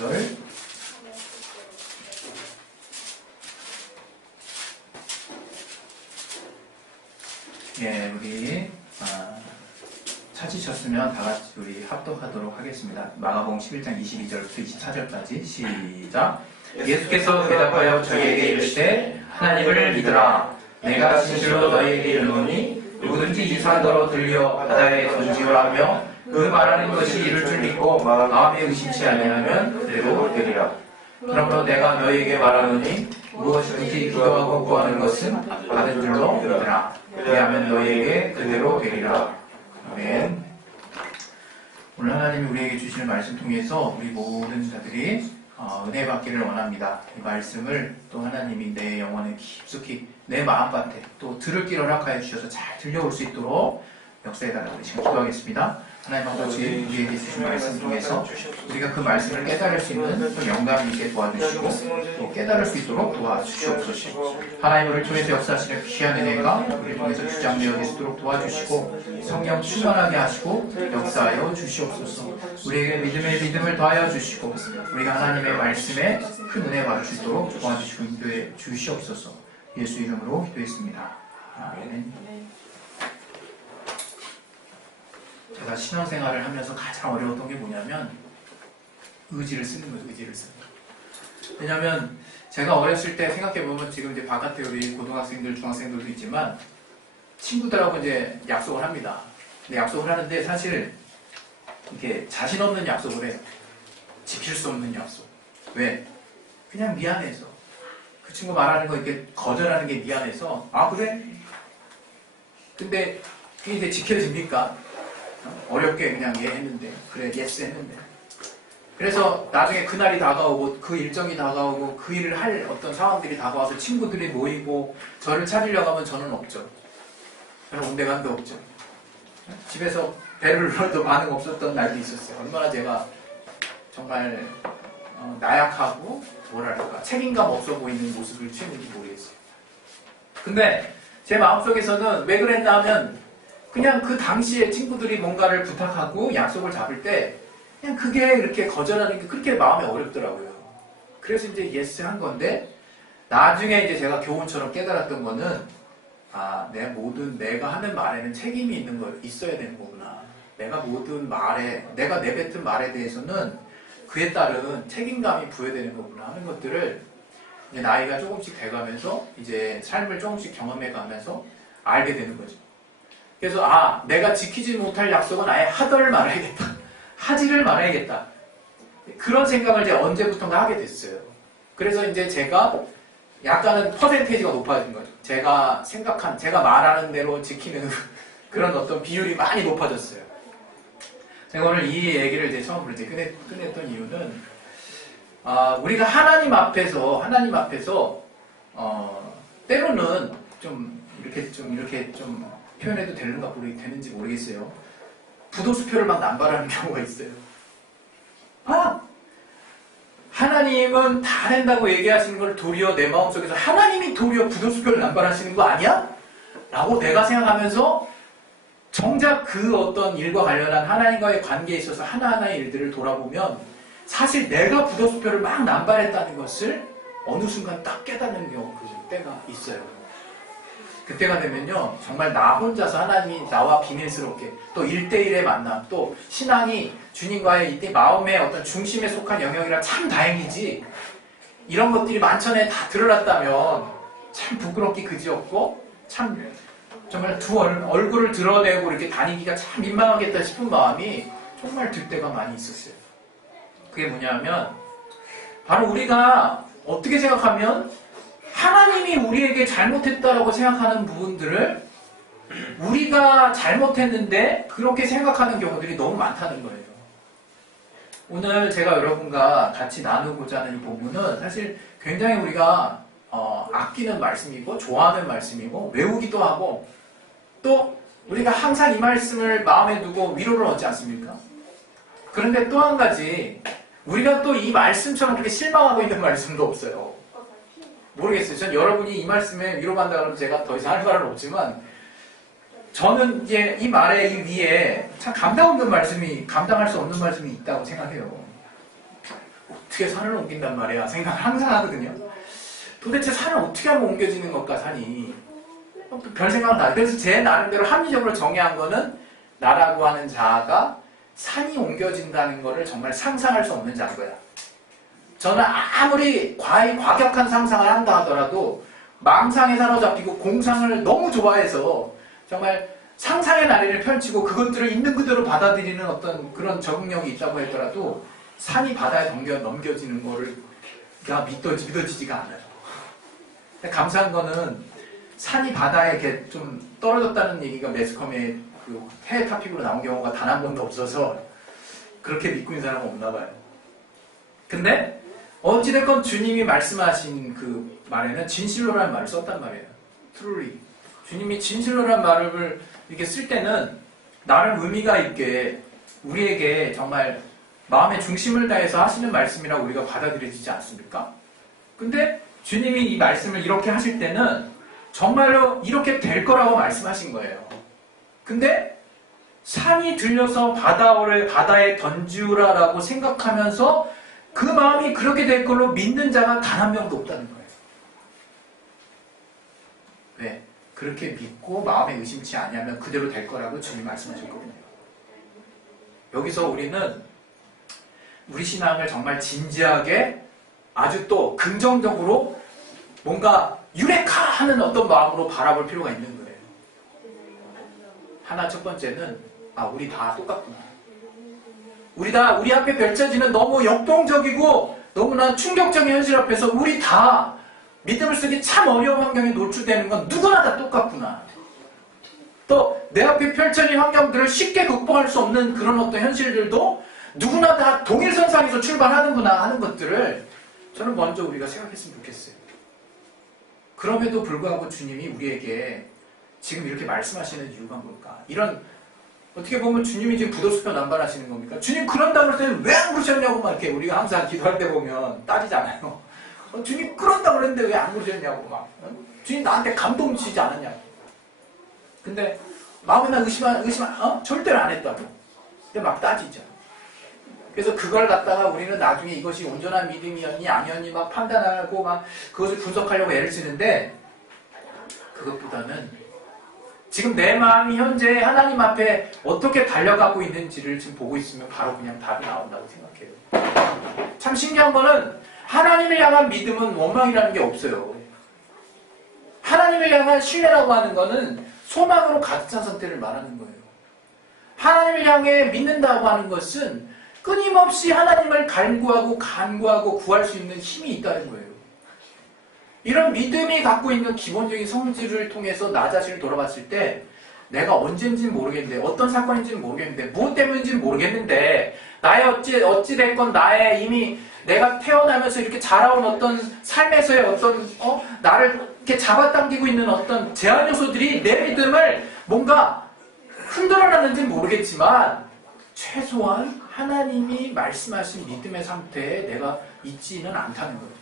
4절. 예, 우리 찾으셨으면 다 같이 우리 합독하도록 하겠습니다. 마가복음 11장 22절부터 24절까지 시작. 예수께서 대답하여 저희에게 이르시되 하나님을 믿으라. 내가 진실로 너희에게 이르노니 누구든지 이 산더러 들려 바다에 던지오라 하며 그 말하는 것이 이룰 줄 믿고 마음에 의심치 아니하면 그대로 되리라. 그러므로 내가 너희에게 말하노니 무엇이든지 기도하고 구하는 것은 받은 줄로 믿으라. 그리하면 너희에게 그대로 되리라. 아멘. 오늘 하나님이 우리에게 주시는 말씀 통해서 우리 모든 자들이 은혜 받기를 원합니다. 이 말씀을 또 하나님이 내 영혼에 깊숙이 내 마음밭에 또 들을 길 허락하여 주셔서 잘 들려올 수 있도록 역사해달라고 우리 지금 기도하겠습니다. 하나님 아버지 우리에게 주신 말씀 통해서 우리가 그 말씀을 깨달을 수 있는 또 영감 있게 도와주시고 또 깨달을 수 있도록 도와주시옵소서. 하나님 우리를 통해서 역사하시는 귀한 은혜가 우리를 통해서 주장되어 계시도록 도와주시고 성령 충만하게 하시고 역사하여 주시옵소서. 우리에게 믿음의 믿음을 더하여 주시고 우리가 하나님의 말씀에 큰 은혜 받을 수 있도록 도와주시고 인도해 주시옵소서. 예수 이름으로 기도했습니다. 아멘. 제가 신앙생활을 하면서 가장 어려웠던 게 뭐냐면 의지를 쓰는 거죠. 의지를 쓰는 거. 왜냐하면 제가 어렸을 때 생각해보면 지금 이제 바깥에 우리 고등학생들, 중학생들도 있지만 친구들하고 이제 약속을 합니다. 근데 약속을 하는데 사실 이렇게 자신 없는 약속을 해요. 지킬 수 없는 약속. 왜? 그냥 미안해서. 그 친구 말하는 거 이렇게 거절하는 게 미안해서 아 그래? 근데 그게 이제 지켜집니까? 어렵게 그냥 예 했는데 그래 예스 했는데 그래서 나중에 그날이 다가오고 그 일정이 다가오고 그 일을 할 어떤 상황들이 다가와서 친구들이 모이고 저를 찾으려고 하면 저는 없죠. 저는 온데간도 없죠. 집에서 배를 눌러도 반응 없었던 날도 있었어요. 얼마나 제가 정말 나약하고 뭐랄까 책임감 없어 보이는 모습을 취했는지 모르겠어요. 근데 제 마음속에서는 왜 그랬나 하면 그냥 그 당시에 친구들이 뭔가를 부탁하고 약속을 잡을 때 그냥 그게 이렇게 거절하는 게 그렇게 마음이 어렵더라고요. 그래서 이제 예스 한 건데 나중에 이제 제가 교훈처럼 깨달았던 거는 내가 하는 말에는 책임이 있어야 되는 거구나. 내가 모든 말에 내가 내뱉은 말에 대해서는 그에 따른 책임감이 부여되는 거구나 하는 것들을 이제 나이가 조금씩 돼가면서 이제 삶을 조금씩 경험해가면서 알게 되는 거죠. 그래서 내가 지키지 못할 약속은 아예 하지를 말아야겠다. 그런 생각을 이제 언제부턴가 하게 됐어요. 그래서 이제 제가 약간은 퍼센테이지가 높아진 거죠. 제가 말하는 대로 지키는 그런 어떤 비율이 많이 높아졌어요. 제가 오늘 이 얘기를 이제 처음으로 이제 꺼냈던 이유는 우리가 하나님 앞에서 때로는 좀 이렇게 표현해도 되는지 모르겠어요. 부도수표를 막 남발하는 경우가 있어요. 하나님은 다 된다고 얘기하시는 걸 도리어 내 마음속에서 하나님이 도리어 부도수표를 남발하시는 거 아니야? 라고 내가 생각하면서 정작 그 어떤 일과 관련한 하나님과의 관계에 있어서 하나하나의 일들을 돌아보면 사실 내가 부도수표를 막 남발했다는 것을 어느 순간 딱 깨닫는 때가 있어요. 그때가 되면요 정말 나 혼자서 하나님이 나와 비밀스럽게 또 1대1의 만남 또 신앙이 주님과의 이때 마음의 어떤 중심에 속한 영역이라 참 다행이지 이런 것들이 만천에 다 드러났다면 참 부끄럽기 그지없고 참 정말 두 얼굴을 드러내고 이렇게 다니기가 참 민망하겠다 싶은 마음이 정말 들 때가 많이 있었어요. 그게 뭐냐면 바로 우리가 어떻게 생각하면 하나님이 우리에게 잘못했다라고 생각하는 부분들을 우리가 잘못했는데 그렇게 생각하는 경우들이 너무 많다는 거예요. 오늘 제가 여러분과 같이 나누고자 하는 이 본문은 사실 굉장히 우리가 아끼는 말씀이고 좋아하는 말씀이고 외우기도 하고 또 우리가 항상 이 말씀을 마음에 두고 위로를 얻지 않습니까? 그런데 또 한 가지 우리가 또 이 말씀처럼 그렇게 실망하고 있는 말씀도 없어요. 모르겠어요. 전 여러분이 이 말씀에 위로받는다 그러면 제가 더 이상 할 말은 없지만 저는 이제 이 말의 이 위에 참 감당할 수 없는 말씀이 있다고 생각해요. 어떻게 산을 옮긴단 말이야 생각을 항상 하거든요. 도대체 산을 어떻게 하면 옮겨지는 걸까 산이. 별 생각은 나. 그래서 제 나름대로 합리적으로 정의한 거는 나라고 하는 자아가 산이 옮겨진다는 거를 정말 상상할 수 없는 자인 거야. 저는 아무리 과격한 상상을 한다 하더라도 망상에 사로잡히고 공상을 너무 좋아해서 정말 상상의 나래를 펼치고 그것들을 있는 그대로 받아들이는 어떤 그런 적응력이 있다고 하더라도 산이 바다에 넘겨지는 거를 믿어지지가 않아요. 근데 감사한 거는 산이 바다에 이렇게 좀 떨어졌다는 얘기가 매스컴에 그 해외 토픽으로 나온 경우가 단 한 번도 없어서 그렇게 믿고 있는 사람은 없나 봐요. 근데 어찌됐건 주님이 말씀하신 그 말에는 진실로라는 말을 썼단 말이에요. truly. 주님이 진실로라는 말을 이렇게 쓸 때는 나름 의미가 있게 우리에게 정말 마음의 중심을 다해서 하시는 말씀이라고 우리가 받아들여지지 않습니까? 근데 주님이 이 말씀을 이렇게 하실 때는 정말로 이렇게 될 거라고 말씀하신 거예요. 근데 산이 들려서 바다에 던지우라라고 생각하면서 그 마음이 그렇게 될 걸로 믿는 자가 단 한 명도 없다는 거예요. 왜? 그렇게 믿고 마음에 의심치 않으면 그대로 될 거라고 주님 말씀하셨거든요. 여기서 우리는 우리 신앙을 정말 진지하게 아주 또 긍정적으로 뭔가 유레카 하는 어떤 마음으로 바라볼 필요가 있는 거예요. 하나 첫 번째는 우리 다 똑같구나. 우리 앞에 펼쳐지는 너무 역동적이고 너무나 충격적인 현실 앞에서 우리 다 믿음을 쓰기 참 어려운 환경에 노출되는 건 누구나 다 똑같구나. 또 내 앞에 펼쳐진 환경들을 쉽게 극복할 수 없는 그런 어떤 현실들도 누구나 다 동일선상에서 출발하는구나 하는 것들을 저는 먼저 우리가 생각했으면 좋겠어요. 그럼에도 불구하고 주님이 우리에게 지금 이렇게 말씀하시는 이유가 뭘까? 이런 어떻게 보면 주님이 지금 부도수표 남발하시는 겁니까? 주님 그런다고 그럴 때는 왜 안 그러셨냐고 막 이렇게 우리가 항상 기도할 때 보면 따지잖아요. 주님 그런다고 그랬는데 왜 안 그러셨냐고 막. 주님 나한테 감동 주시지 않았냐고. 근데 마음에 의심한 절대로 안 했다고. 근데 막 따지죠. 그래서 그걸 갖다가 우리는 나중에 이것이 온전한 믿음이었니 아니었니 막 판단하고 막 그것을 분석하려고 애를 쓰는데 그것보다는 지금 내 마음이 현재 하나님 앞에 어떻게 달려가고 있는지를 지금 보고 있으면 바로 그냥 답이 나온다고 생각해요. 참 신기한 거는 하나님을 향한 믿음은 원망이라는 게 없어요. 하나님을 향한 신뢰라고 하는 거는 소망으로 가득 찬 상태를 말하는 거예요. 하나님을 향해 믿는다고 하는 것은 끊임없이 하나님을 간구하고 구할 수 있는 힘이 있다는 거예요. 이런 믿음이 갖고 있는 기본적인 성질을 통해서 나 자신을 돌아봤을 때 내가 언제인지는 모르겠는데 어떤 사건인지는 모르겠는데 무엇 때문인지는 모르겠는데 나의 어찌됐건 나의 이미 내가 태어나면서 이렇게 자라온 어떤 삶에서의 어떤 나를 이렇게 잡아당기고 있는 어떤 제한 요소들이 내 믿음을 뭔가 흔들어놨는지는 모르겠지만 최소한 하나님이 말씀하신 믿음의 상태에 내가 있지는 않다는 거예요.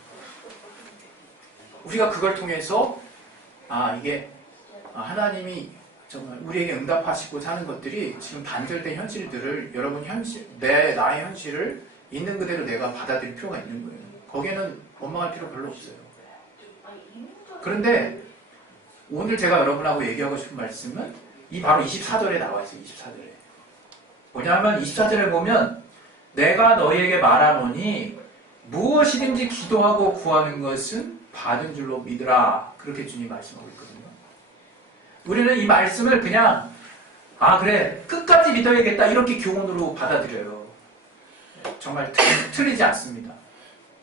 우리가 그걸 통해서 이게 하나님이 정말 우리에게 응답하시고자 하는 것들이 지금 단절된 현실들을 여러분 나의 현실을 있는 그대로 내가 받아들일 필요가 있는 거예요. 거기에는 원망할 필요 별로 없어요. 그런데 오늘 제가 여러분하고 얘기하고 싶은 말씀은 바로 24절에 나와 있어요. 24절에. 뭐냐면 24절에 보면 내가 너희에게 말하노니 무엇이든지 기도하고 구하는 것은 받은 줄로 믿으라. 그렇게 주님 말씀하고 있거든요. 우리는 이 말씀을 그냥 그래 끝까지 믿어야겠다 이렇게 교훈으로 받아들여요. 정말 틀리지 않습니다.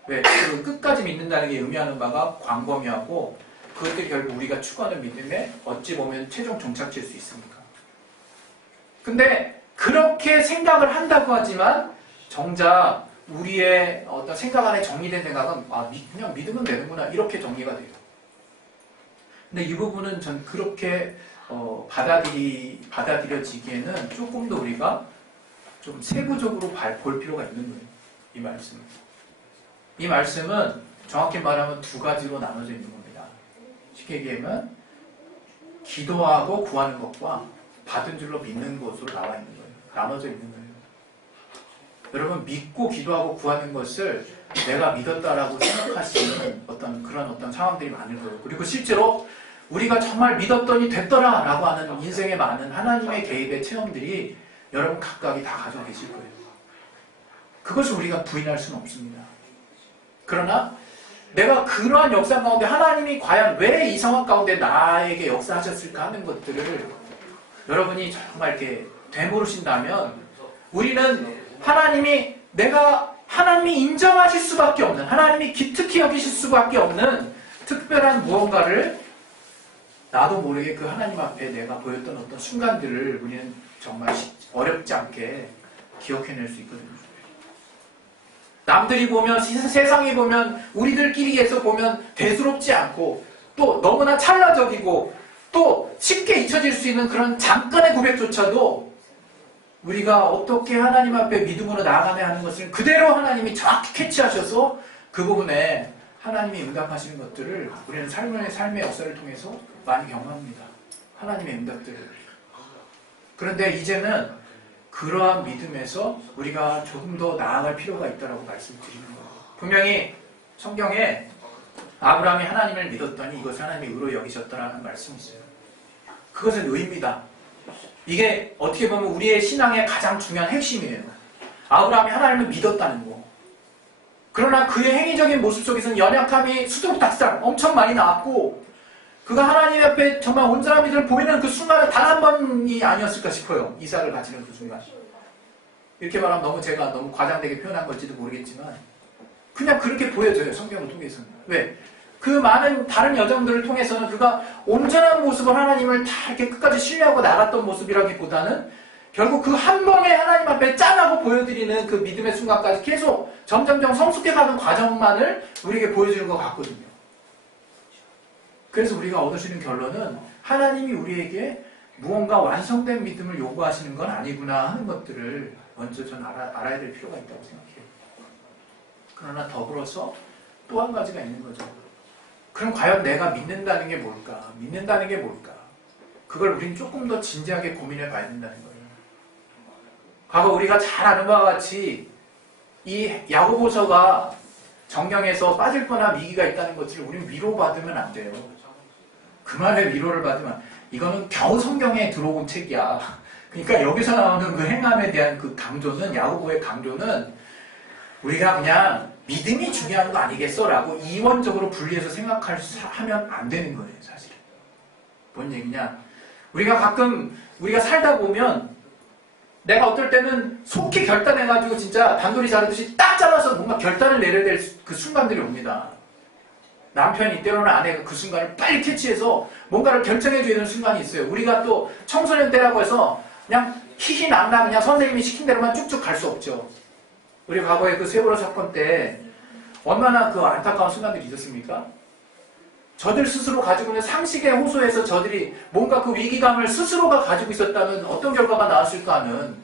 왜? 그 끝까지 믿는다는 게 의미하는 바가 광범위하고 그것들이 결국 우리가 추구하는 믿음에 어찌 보면 최종 종착지일 수 있습니까? 근데 그렇게 생각을 한다고 하지만 정작 우리의 어떤 생각 안에 정리된 생각은 그냥 믿으면 되는구나 이렇게 정리가 돼요. 근데 이 부분은 전 그렇게 받아들여지기에는 조금 더 우리가 좀 세부적으로 볼 필요가 있는 거예요. 이 말씀은. 이 말씀은 정확히 말하면 두 가지로 나눠져 있는 겁니다. 쉽게 얘기하면 기도하고 구하는 것과 받은 줄로 믿는 것으로 나와 있는 거예요. 나눠져 있는 거예요. 여러분 믿고 기도하고 구하는 것을 내가 믿었다라고 생각할 수 있는 그런 상황들이 많을 거예요. 그리고 실제로 우리가 정말 믿었더니 됐더라라고 하는 인생의 많은 하나님의 개입의 체험들이 여러분 각각이 다 가지고 계실 거예요. 그것을 우리가 부인할 수는 없습니다. 그러나 내가 그러한 역사 가운데 하나님이 과연 왜 이 상황 가운데 나에게 역사하셨을까 하는 것들을 여러분이 정말 이렇게 되물으신다면 우리는 하나님이 인정하실 수밖에 없는, 하나님이 기특히 여기실 수밖에 없는 특별한 무언가를 나도 모르게 그 하나님 앞에 내가 보였던 어떤 순간들을 우리는 정말 어렵지 않게 기억해낼 수 있거든요. 남들이 보면, 세상이 보면, 우리들끼리에서 보면 대수롭지 않고 또 너무나 찰나적이고 또 쉽게 잊혀질 수 있는 그런 잠깐의 고백조차도 우리가 어떻게 하나님 앞에 믿음으로 나아가야 하는 것을 그대로 하나님이 정확히 캐치하셔서 그 부분에 하나님이 응답하시는 것들을 우리는 삶의 역사를 통해서 많이 경험합니다. 하나님의 응답들을. 그런데 이제는 그러한 믿음에서 우리가 조금 더 나아갈 필요가 있다고 말씀드리는 거예요. 분명히 성경에 아브라함이 하나님을 믿었더니 이것을 하나님이 의로 여기셨다라는 말씀이 있어요. 그것은 의입니다. 이게 어떻게 보면 우리의 신앙의 가장 중요한 핵심이에요. 아브라함이 하나님을 믿었다는 거. 그러나 그의 행위적인 모습 속에서는 연약함이 수두룩닥살 엄청 많이 나왔고 그가 하나님 앞에 정말 온전한 믿음을 보이는 그 순간은 단 한 번이 아니었을까 싶어요. 이삭을 바치는 그 순간. 이렇게 말하면 제가 너무 과장되게 표현한 걸지도 모르겠지만 그냥 그렇게 보여져요. 성경을 통해서는. 왜? 그 많은 다른 여정들을 통해서는 그가 온전한 모습을 하나님을 다 이렇게 끝까지 신뢰하고 나갔던 모습이라기보다는 결국 그 한 번에 하나님 앞에 짠하고 보여드리는 그 믿음의 순간까지 계속 점점점 성숙해가는 과정만을 우리에게 보여주는 것 같거든요. 그래서 우리가 얻으시는 결론은 하나님이 우리에게 무언가 완성된 믿음을 요구하시는 건 아니구나 하는 것들을 먼저 전 알아야 될 필요가 있다고 생각해요. 그러나 더불어서 또 한 가지가 있는 거죠. 그럼 과연 내가 믿는다는 게 뭘까? 믿는다는 게 뭘까? 그걸 우린 조금 더 진지하게 고민해 봐야 된다는 거예요. 과거 우리가 잘 아는 바와 같이 이 야고보서가 정령에서 빠질 뻔한 위기가 있다는 것을 우린 위로받으면 안 돼요. 그 말에 위로를 받으면 이거는 겨우 성경에 들어온 책이야. 그러니까 여기서 나오는 그 행함에 대한 그 강조는 야고보의 강조는 우리가 그냥 믿음이 중요한 거 아니겠어? 라고 이원적으로 분리해서 생각하면 안 되는 거예요, 사실. 뭔 얘기냐? 우리가 가끔 우리가 살다 보면 내가 어떨 때는 속히 결단해가지고 진짜 단돌이 자르듯이 딱 잘라서 뭔가 결단을 내려야 될 그 순간들이 옵니다. 남편이 때로는 아내가 그 순간을 빨리 캐치해서 뭔가를 결정해줘야 되는 순간이 있어요. 우리가 또 청소년 때라고 해서 그냥 희희낙낙 그냥 선생님이 시킨 대로만 쭉쭉 갈 수 없죠. 우리 과거에 그 세월호 사건 때 얼마나 그 안타까운 순간들이 있었습니까? 저들 스스로 가지고 있는 상식에 호소해서 저들이 뭔가 그 위기감을 스스로가 가지고 있었다면 어떤 결과가 나왔을까 하는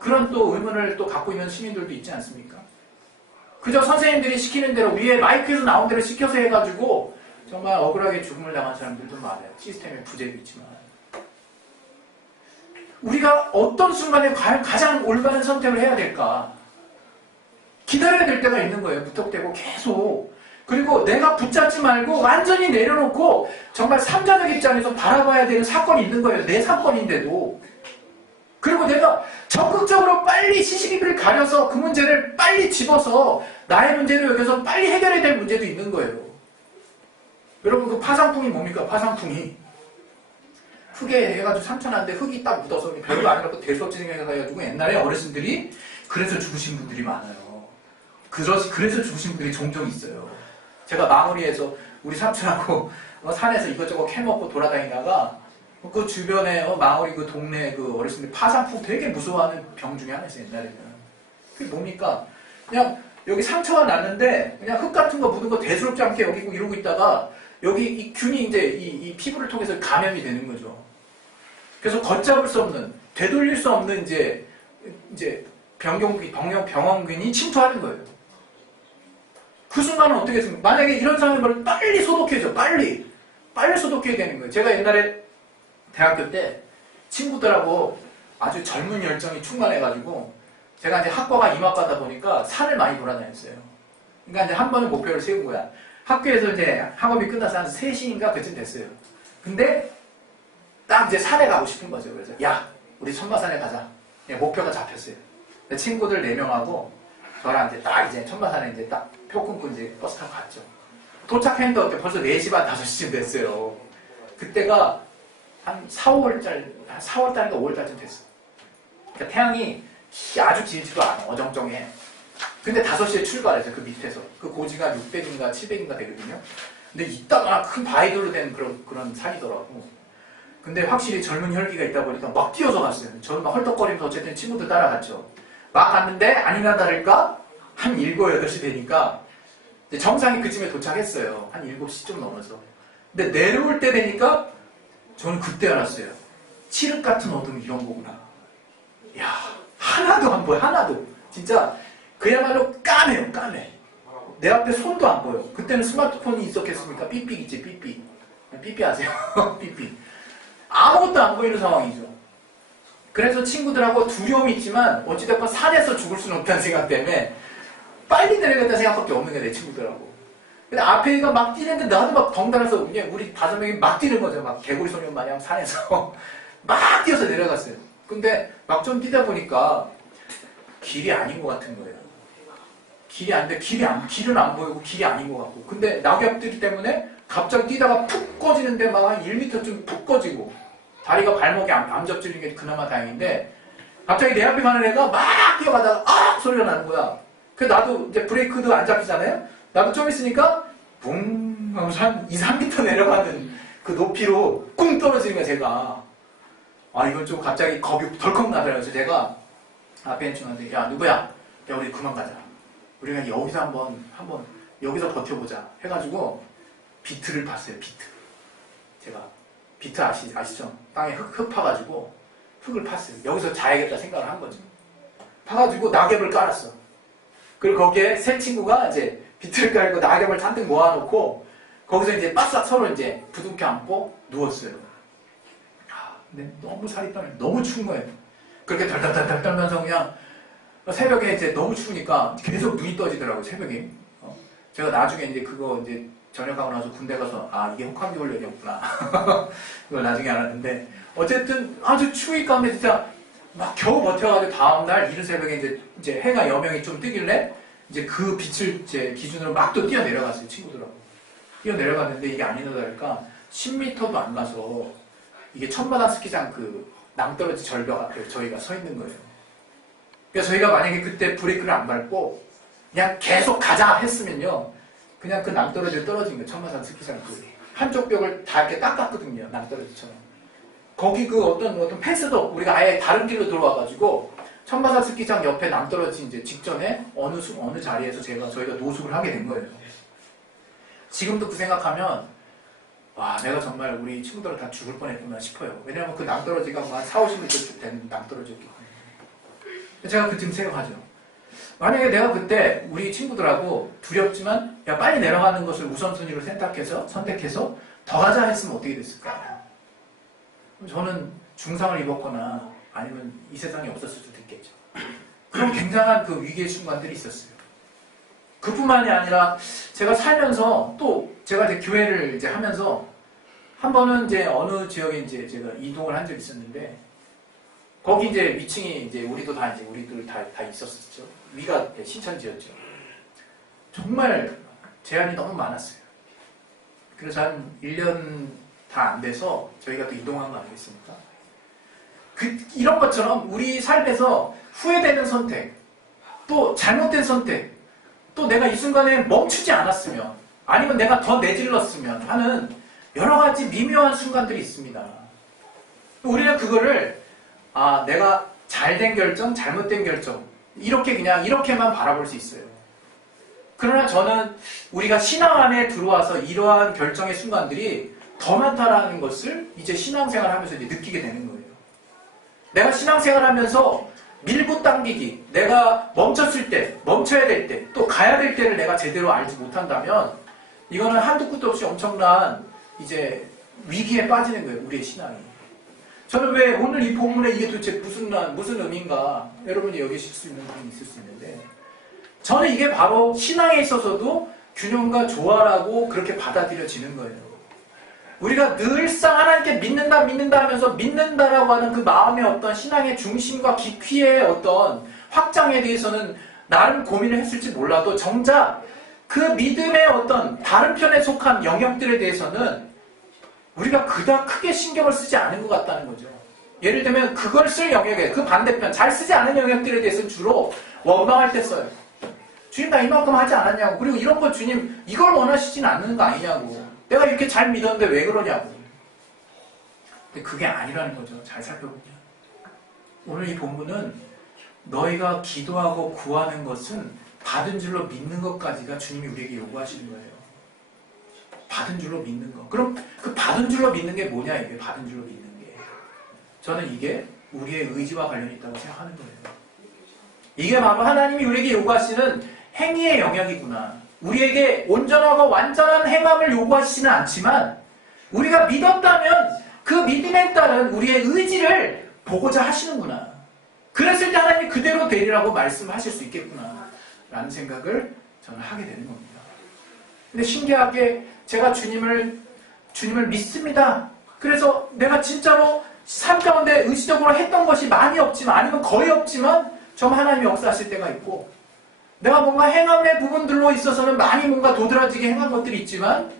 그런 또 의문을 또 갖고 있는 시민들도 있지 않습니까? 그저 선생님들이 시키는 대로 위에 마이크에서 나온 대로 시켜서 해가지고 정말 억울하게 죽음을 당한 사람들도 많아요. 시스템의 부재도 있지만. 우리가 어떤 순간에 과연 가장 올바른 선택을 해야 될까? 기다려야 될 때가 있는 거예요. 무턱대고 계속. 그리고 내가 붙잡지 말고 완전히 내려놓고 정말 삼자적 입장에서 바라봐야 되는 사건이 있는 거예요. 내 사건인데도. 그리고 내가 적극적으로 빨리 시시비비를 가려서 그 문제를 빨리 집어서 나의 문제를 여기서 빨리 해결해야 될 문제도 있는 거예요. 여러분 그 파상풍이 뭡니까? 파상풍이. 흙에 해가지고 상처났는데 흙이 딱 묻어서 별거 아니라고 대수없이 생각해가지고 옛날에 어르신들이 그래서 죽으신 분들이 많아요. 그래서 죽으신 분들이 종종 있어요. 제가 마무리에서 우리 삼촌하고 산에서 이것저것 캐먹고 돌아다니다가 그 주변에 마을이 그 동네 그 어르신들 파상풍 되게 무서워하는 병 중에 하나였어요. 옛날에는. 그게 뭡니까? 그냥 여기 상처가 났는데 그냥 흙 같은 거 묻은 거 대수롭지 않게 여기고 이러고 있다가 여기 이 균이 이제 이 피부를 통해서 감염이 되는 거죠. 그래서 걷잡을 수 없는 되돌릴 수 없는 이제 병원균이 침투하는 거예요. 그 순간은 어떻게 했습니까? 만약에 이런 상황을 빨리 소독해줘. 빨리 소독해야 되는 거예요. 제가 옛날에 대학교 때 친구들하고 아주 젊은 열정이 충만해가지고 제가 이제 학과가 임학과다 보니까 산을 많이 돌아다녔어요. 그러니까 이제 한 번은 목표를 세운 거야. 학교에서 이제 학업이 끝나서 한 3시인가 그쯤 됐어요. 근데 딱 이제 산에 가고 싶은 거죠. 그래서 야, 우리 천마산에 가자. 목표가 잡혔어요. 친구들 4명하고 저랑 이제 딱 이제 천마산에 이제 딱 표 끊고 이제 버스 타고 갔죠. 도착했는데 어때? 벌써 4시 반, 5시쯤 됐어요. 그때가 한 4월달인가 5월달쯤 됐어요. 그러니까 태양이 아주 길지도 않아. 어정쩡해. 근데 5시에 출발했어요. 그 밑에서. 그 고지가 600인가 700인가 되거든요. 근데 이따가 큰 바위돌로 된 그런 산이더라고. 근데 확실히 젊은 혈기가 있다 보니까 막 뛰어서 갔어요. 저는 막 헐떡거리면서 어쨌든 친구들 따라갔죠. 막 갔는데 아니나 다를까 한 7, 8시 되니까 정상이 그쯤에 도착했어요. 한 7시 좀 넘어서. 근데 내려올 때 되니까 저는 그때 알았어요. 칠흑 같은 어둠 이런 거구나. 야, 하나도 안 보여. 하나도. 진짜 그야말로 까매요. 까매. 내 앞에 손도 안 보여. 그때는 스마트폰이 있었겠습니까? 삐삐 있지. 삐삐. 삐삐 아세요? 삐삐. 아무것도 안 보이는 상황이죠. 그래서 친구들하고 두려움이 있지만 어찌됐건 산에서 죽을 수는 없다는 생각 때문에 빨리 내려가겠다는 생각밖에 없는 거야, 내 친구들하고. 근데 앞에 이가 막 뛰는데 나도 막 덩달아서 그냥 우리 5명이 막 뛰는 거죠. 막 개구리 소년 마냥 산에서 막 뛰어서 내려갔어요. 근데 막 좀 뛰다 보니까 길이 아닌 것 같은 거예요. 길이 아닌데 길은 안 보이고 길이 아닌 것 같고. 근데 낙엽들 때문에 갑자기 뛰다가 푹 꺼지는데 막 한 1m쯤 푹 꺼지고 다리가 발목에 안 접질리는 게 그나마 다행인데 갑자기 내 앞에 가는 애가 막 뛰어가다가 아! 소리가 나는 거야. 그래서 나도 이제 브레이크도 안 잡히잖아요? 나도 좀 있으니까 붕 하면서 한 2, 3m 내려가는 그 높이로 꿍 떨어지는 거야, 제가. 아, 이건 좀 갑자기 겁이 덜컥 나더라고요. 그래서 제가 앞에 있는 친구한테 야, 누구야? 야, 우리 그만 가자. 우리가 여기서 한번 여기서 버텨보자. 해가지고 비트를 봤어요, 비트. 제가 비트 아시죠? 땅에 흙 파가지고 흙을 팠어요. 여기서 자야겠다 생각을 한 거죠. 파가지고 낙엽을 깔았어. 그리고 거기에 세 친구가 이제 비트를 깔고 낙엽을 잔뜩 모아놓고 거기서 이제 바싹 서로 이제 부둥켜 안고 누웠어요. 근데 너무 살이 떨어요. 너무 추운 거예요. 그렇게 덜덜덜 떨면서 그냥 새벽에 이제 너무 추우니까 계속 눈이 떠지더라고요, 새벽에. 제가 나중에 이제 그거 이제 전역하고 나서 군대 가서 아, 이게 혹한기 훈련이었구나. 그걸 나중에 알았는데 어쨌든 아주 추위니까 근데 진짜 막 겨우 버텨가지고 다음날 이른 새벽에 이제 해가 여명이 좀 뜨길래 이제 그 빛을 이제 기준으로 막 또 뛰어 내려갔어요, 친구들하고. 뛰어 내려갔는데 이게 아니나 다를까 10m도 안 가서 이게 천마산 스키장 그 낭떠러지 절벽 앞에 저희가 서 있는 거예요. 그러니까 저희가 만약에 그때 브레이크를 안 밟고 그냥 계속 가자 했으면요, 그냥 그 낭떠러지를 떨어진 거예요. 천마산 스키장 그 한쪽 벽을 다 이렇게 닦았거든요, 낭떠러지처럼. 거기 그 어떤 펜스도 우리가 아예 다른 길로 들어와가지고 천마산 스키장 옆에 낭떠러지 이제 직전에 어느 자리에서 저희가 노숙을 하게 된 거예요. 지금도 그 생각하면 와, 내가 정말 우리 친구들은 다 죽을 뻔했구나 싶어요. 왜냐하면 그 낭떠러지가 한 4, 50m 된 낭떠러지였기 때문에. 제가 그쯤 생각하죠. 만약에 내가 그때 우리 친구들하고 두렵지만 야, 빨리 내려가는 것을 우선순위로 선택해서 더 가자 했으면 어떻게 됐을까? 저는 중상을 입었거나 아니면 이 세상에 없었을 수도 있겠죠. 그런 굉장한 그 위기의 순간들이 있었어요. 그뿐만이 아니라 제가 살면서 또 제가 이제 교회를 이제 하면서 한 번은 이제 어느 지역에 이제 제가 이동을 한 적이 있었는데 거기 이제 위층이 이제 우리들 다 있었었죠. 위가 신천지였죠. 정말 제한이 너무 많았어요. 그래서 한 1년 다 안 돼서 저희가 또 이동한 거 아니겠습니까? 이런 것처럼 우리 삶에서 후회되는 선택, 또 잘못된 선택, 또 내가 이 순간에 멈추지 않았으면, 아니면 내가 더 내질렀으면 하는 여러 가지 미묘한 순간들이 있습니다. 우리는 그거를 내가 잘된 결정, 잘못된 결정 이렇게만 바라볼 수 있어요. 그러나 저는 우리가 신앙 안에 들어와서 이러한 결정의 순간들이 더 많다라는 것을 이제 신앙생활 하면서 이제 느끼게 되는 거예요. 내가 신앙생활 하면서 밀고 당기기, 내가 멈췄을 때, 멈춰야 될 때, 또 가야 될 때를 내가 제대로 알지 못한다면 이거는 한도 끝도 없이 엄청난 이제 위기에 빠지는 거예요, 우리의 신앙이. 저는 왜 오늘 이 본문에 이게 도대체 무슨 의미인가 여러분이 여기실 수 있는 부분이 있을 수 있는데 저는 이게 바로 신앙에 있어서도 균형과 조화라고 그렇게 받아들여지는 거예요. 우리가 늘상 하나님께 믿는다 하면서 믿는다라고 하는 그 마음의 어떤 신앙의 중심과 깊이의 어떤 확장에 대해서는 나름 고민을 했을지 몰라도 정작 그 믿음의 어떤 다른 편에 속한 영역들에 대해서는 우리가 그닥 크게 신경을 쓰지 않은 것 같다는 거죠. 예를 들면 그걸 쓸 영역에 그 반대편 잘 쓰지 않은 영역들에 대해서는 주로 원망할 때 써요. 주님 나 이만큼 하지 않았냐고. 그리고 이런 거 주님 이걸 원하시진 않는 거 아니냐고. 내가 이렇게 잘 믿었는데 왜 그러냐고. 근데 그게 아니라는 거죠. 잘 살펴보면. 오늘 이 본문은 너희가 기도하고 구하는 것은 받은 줄로 믿는 것까지가 주님이 우리에게 요구하시는 거예요. 받은 줄로 믿는 거. 그럼 그 받은 줄로 믿는 게 뭐냐 이게 받은 줄로 믿는 게. 저는 이게 우리의 의지와 관련이 있다고 생각하는 거예요. 이게 바로 하나님이 우리에게 요구하시는 행위의 영역이구나. 우리에게 온전하고 완전한 행함을 요구하시지는 않지만 우리가 믿었다면 그 믿음에 따른 우리의 의지를 보고자 하시는구나. 그랬을 때 하나님이 그대로 되리라고 말씀하실 수 있겠구나 라는 생각을 저는 하게 되는 겁니다. 근데 신기하게 제가 주님을 믿습니다. 그래서 내가 진짜로 삶 가운데 의지적으로 했던 것이 많이 없지만 아니면 거의 없지만 정말 하나님이 역사하실 때가 있고 내가 뭔가 행함의 부분들로 있어서는 많이 뭔가 도드라지게 행한 것들이 있지만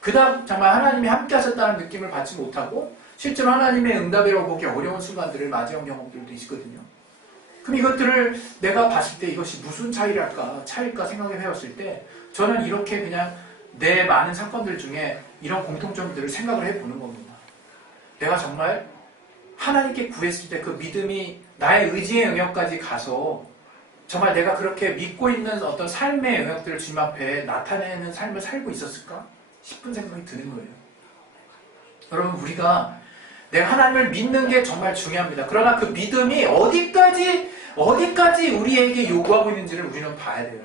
그다음 정말 하나님이 함께 하셨다는 느낌을 받지 못하고 실제로 하나님의 응답이라고 보기 어려운 순간들을 맞이한 경험들도 있거든요. 그럼 이것들을 내가 봤을 때 이것이 무슨 차일까 생각해 보았을 때 저는 이렇게 그냥 내 많은 사건들 중에 이런 공통점들을 생각을 해보는 겁니다. 내가 정말 하나님께 구했을 때 그 믿음이 나의 의지의 영역까지 가서 정말 내가 그렇게 믿고 있는 어떤 삶의 영역들을 주님 앞에 나타내는 삶을 살고 있었을까 싶은 생각이 드는 거예요. 여러분 우리가 내가 하나님을 믿는 게 정말 중요합니다. 그러나 그 믿음이 어디까지 우리에게 요구하고 있는지를 우리는 봐야 돼요.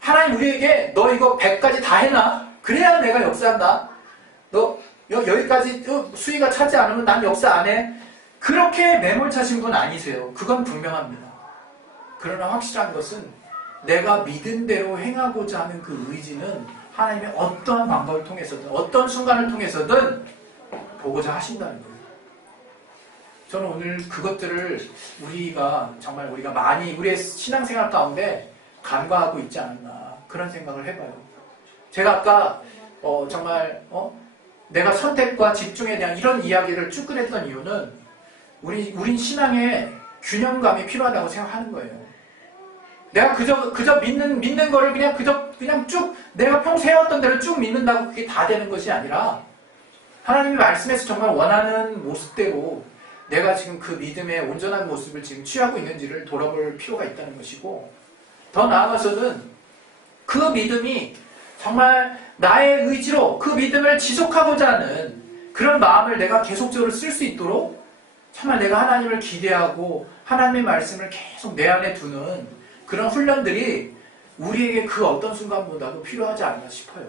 하나님 우리에게 너 이거 100까지 다 해놔. 그래야 내가 역사한다. 너 여기까지 수위가 차지 않으면 난 역사 안 해. 그렇게 매몰차신 분 아니세요. 그건 분명합니다. 그러나 확실한 것은 내가 믿은 대로 행하고자 하는 그 의지는 하나님의 어떠한 방법을 통해서든 어떤 순간을 통해서든 보고자 하신다는 거예요. 저는 오늘 그것들을 우리가 많이 우리의 신앙생활 가운데 간과하고 있지 않았나 그런 생각을 해봐요. 제가 아까 내가 선택과 집중에 대한 이런 이야기를 쭉 꺼냈던 이유는 우린 신앙에 균형감이 필요하다고 생각하는 거예요. 내가 그저 믿는 거를 그냥 쭉 내가 평소 해왔던 대로 쭉 믿는다고 그게 다 되는 것이 아니라 하나님의 말씀에서 정말 원하는 모습대로 내가 지금 그 믿음의 온전한 모습을 지금 취하고 있는지를 돌아볼 필요가 있다는 것이고 더 나아가서는 그 믿음이 정말 나의 의지로 그 믿음을 지속하고자 하는 그런 마음을 내가 계속적으로 쓸 수 있도록 정말 내가 하나님을 기대하고 하나님의 말씀을 계속 내 안에 두는 그런 훈련들이 우리에게 그 어떤 순간보다도 필요하지 않나 싶어요.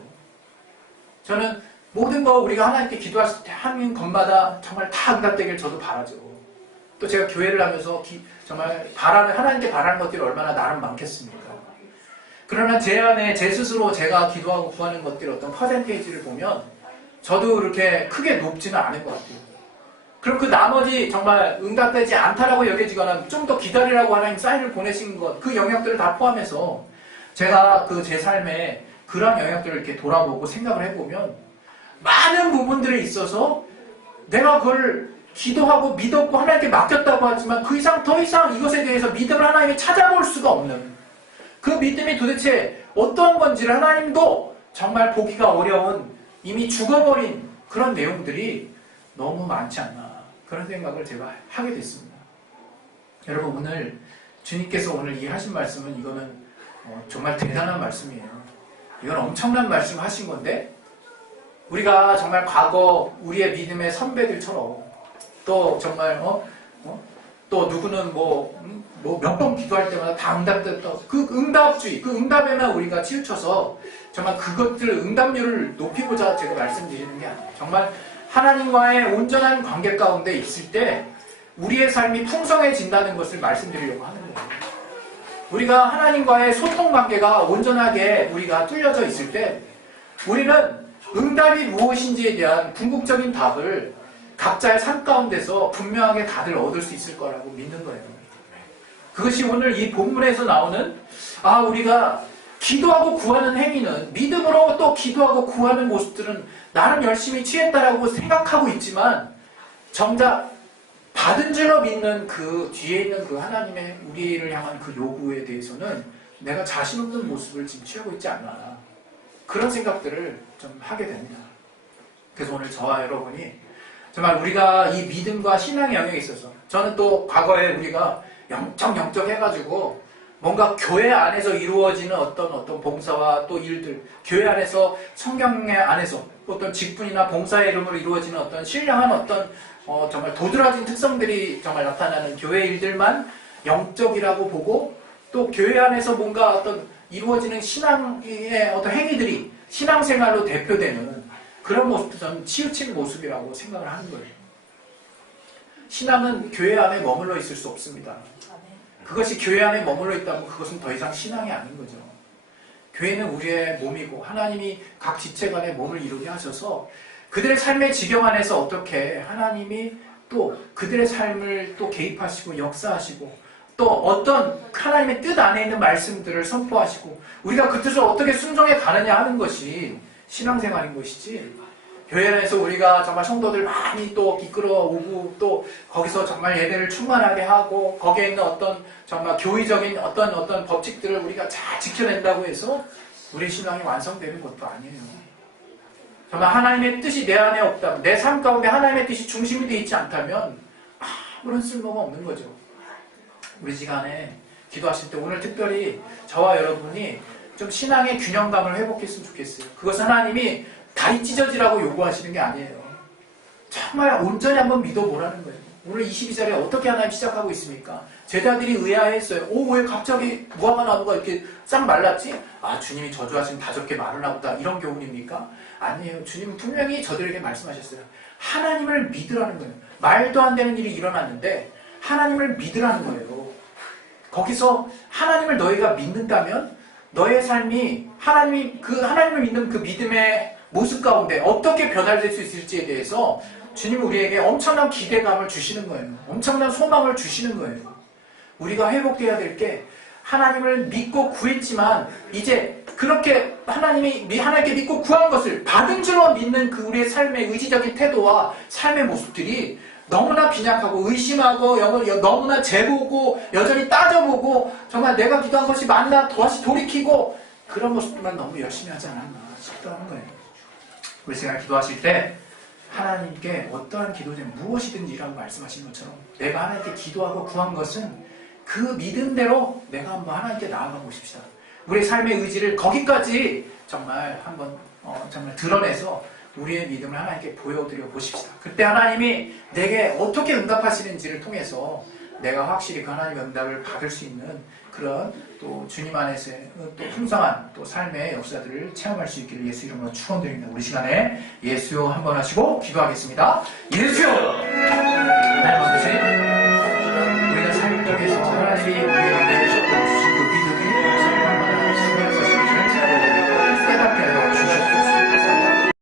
저는 모든 거 우리가 하나님께 기도했을 때 하는 것마다 정말 다 응답되길 저도 바라죠. 또 제가 교회를 하면서 정말 하나님께 바라는 것들이 얼마나 나름 많겠습니까? 그러나 제 안에 제 스스로 제가 기도하고 구하는 것들의 어떤 퍼센테이지를 보면 저도 그렇게 크게 높지는 않은 것 같아요. 그럼 그 나머지 정말 응답되지 않다라고 여겨지거나 좀 더 기다리라고 하나님 사인을 보내신 것, 그 영역들을 다 포함해서 제가 제 삶에 그런 영역들을 이렇게 돌아보고 생각을 해보면 많은 부분들에 있어서 내가 그걸 기도하고 믿었고 하나님께 맡겼다고 하지만 더 이상 이것에 대해서 믿음을 하나님이 찾아볼 수가 없는 그 믿음이 도대체 어떤 건지를 하나님도 정말 보기가 어려운 이미 죽어버린 그런 내용들이 너무 많지 않나 그런 생각을 제가 하게 됐습니다. 여러분 오늘 주님께서 오늘 이 하신 말씀은 이거는 정말 대단한 말씀이에요. 이건 엄청난 말씀 하신 건데 우리가 정말 과거 우리의 믿음의 선배들처럼 또 정말 또 누구는 몇 번 기도할 때마다 다 응답됐다. 그 응답주의, 그 응답에만 우리가 치우쳐서 정말 그것들 응답률을 높이고자 제가 말씀드리는 게 아니에요. 정말 하나님과의 온전한 관계 가운데 있을 때 우리의 삶이 풍성해진다는 것을 말씀드리려고 하는 거예요. 우리가 하나님과의 소통 관계가 온전하게 우리가 뚫려져 있을 때 우리는 응답이 무엇인지에 대한 궁극적인 답을 각자의 삶 가운데서 분명하게 다들 얻을 수 있을 거라고 믿는 거예요. 그것이 오늘 이 본문에서 나오는 우리가 기도하고 구하는 행위는 믿음으로 또 기도하고 구하는 모습들은 나는 열심히 취했다라고 생각하고 있지만 정작 받은 줄로 믿는 그 뒤에 있는 그 하나님의 우리를 향한 그 요구에 대해서는 내가 자신 없는 모습을 지금 취하고 있지 않나 그런 생각들을 좀 하게 됩니다. 그래서 오늘 저와 여러분이 정말 우리가 이 믿음과 신앙의 영역에 있어서 저는 또 과거에 우리가 영적 해가지고 뭔가 교회 안에서 이루어지는 어떤 봉사와 또 일들, 교회 안에서 성경 안에서 어떤 직분이나 봉사의 이름으로 이루어지는 어떤 신령한 어떤 정말 도드라진 특성들이 정말 나타나는 교회 일들만 영적이라고 보고 또 교회 안에서 뭔가 어떤 이루어지는 신앙의 어떤 행위들이 신앙생활로 대표되는 그런 모습도 저는 치우친 모습이라고 생각을 하는 거예요. 신앙은 교회 안에 머물러 있을 수 없습니다. 그것이 교회 안에 머물러 있다면 그것은 더 이상 신앙이 아닌 거죠. 교회는 우리의 몸이고 하나님이 각 지체 간에 몸을 이루게 하셔서 그들의 삶의 지경 안에서 어떻게 하나님이 또 그들의 삶을 또 개입하시고 역사하시고 또 어떤 하나님의 뜻 안에 있는 말씀들을 선포하시고 우리가 그 뜻을 어떻게 순종해 가느냐 하는 것이 신앙생활인 것이지 교회 안에서 우리가 정말 성도들 많이 또 이끌어오고 또 거기서 정말 예배를 충만하게 하고 거기에 있는 어떤 정말 교의적인 어떤 법칙들을 우리가 잘 지켜낸다고 해서 우리 신앙이 완성되는 것도 아니에요. 정말 하나님의 뜻이 내 안에 없다면 내 삶 가운데 하나님의 뜻이 중심이 되어 있지 않다면 아무런 쓸모가 없는 거죠. 우리 시간에 기도하실 때 오늘 특별히 저와 여러분이 좀 신앙의 균형감을 회복했으면 좋겠어요. 그것은 하나님이 다리 찢어지라고 요구하시는 게 아니에요. 정말 온전히 한번 믿어보라는 거예요. 오늘 22절에 어떻게 하나님 시작하고 있습니까? 제자들이 의아해했어요. 왜 갑자기 무화과 나무가 이렇게 싹 말랐지? 주님이 저주하신 5개 마르나 보다 이런 교훈입니까? 아니에요. 주님은 분명히 저들에게 말씀하셨어요. 하나님을 믿으라는 거예요. 말도 안 되는 일이 일어났는데 하나님을 믿으라는 거예요. 거기서 하나님을 너희가 믿는다면 너의 삶이 하나님을 믿는 그 믿음의 모습 가운데 어떻게 변화될 수 있을지에 대해서 주님은 우리에게 엄청난 기대감을 주시는 거예요. 엄청난 소망을 주시는 거예요. 우리가 회복되어야 될 게 하나님을 믿고 구했지만 이제 그렇게 하나님께 믿고 구한 것을 받은 줄로 믿는 그 우리의 삶의 의지적인 태도와 삶의 모습들이 너무나 빈약하고 의심하고 너무나 재보고 여전히 따져보고 정말 내가 기도한 것이 맞나 다시 돌이키고 그런 모습만 너무 열심히 하지 않았나 싶다는 거예요. 우리 시간에 기도하실 때 하나님께 어떠한 기도든 무엇이든지라고 말씀하신 것처럼 내가 하나님께 기도하고 구한 것은 그 믿음대로 내가 한번 하나님께 나아가 보십시다. 우리의 삶의 의지를 거기까지 정말 한번 정말 드러내서 우리의 믿음을 하나님께 보여드려 보십시다. 그때 하나님이 내게 어떻게 응답하시는지를 통해서 내가 확실히 그 하나님의 응답을 받을 수 있는 그런 또 주님 안에서의 또 풍성한 또 삶의 역사들을 체험할 수 있기를 예수 이름으로 축원드립니다. 우리 시간에 예수요 한번 하시고 기도하겠습니다. 예수요! 하나님 아버지 우리가 삶을 통해서 하나님이 우리의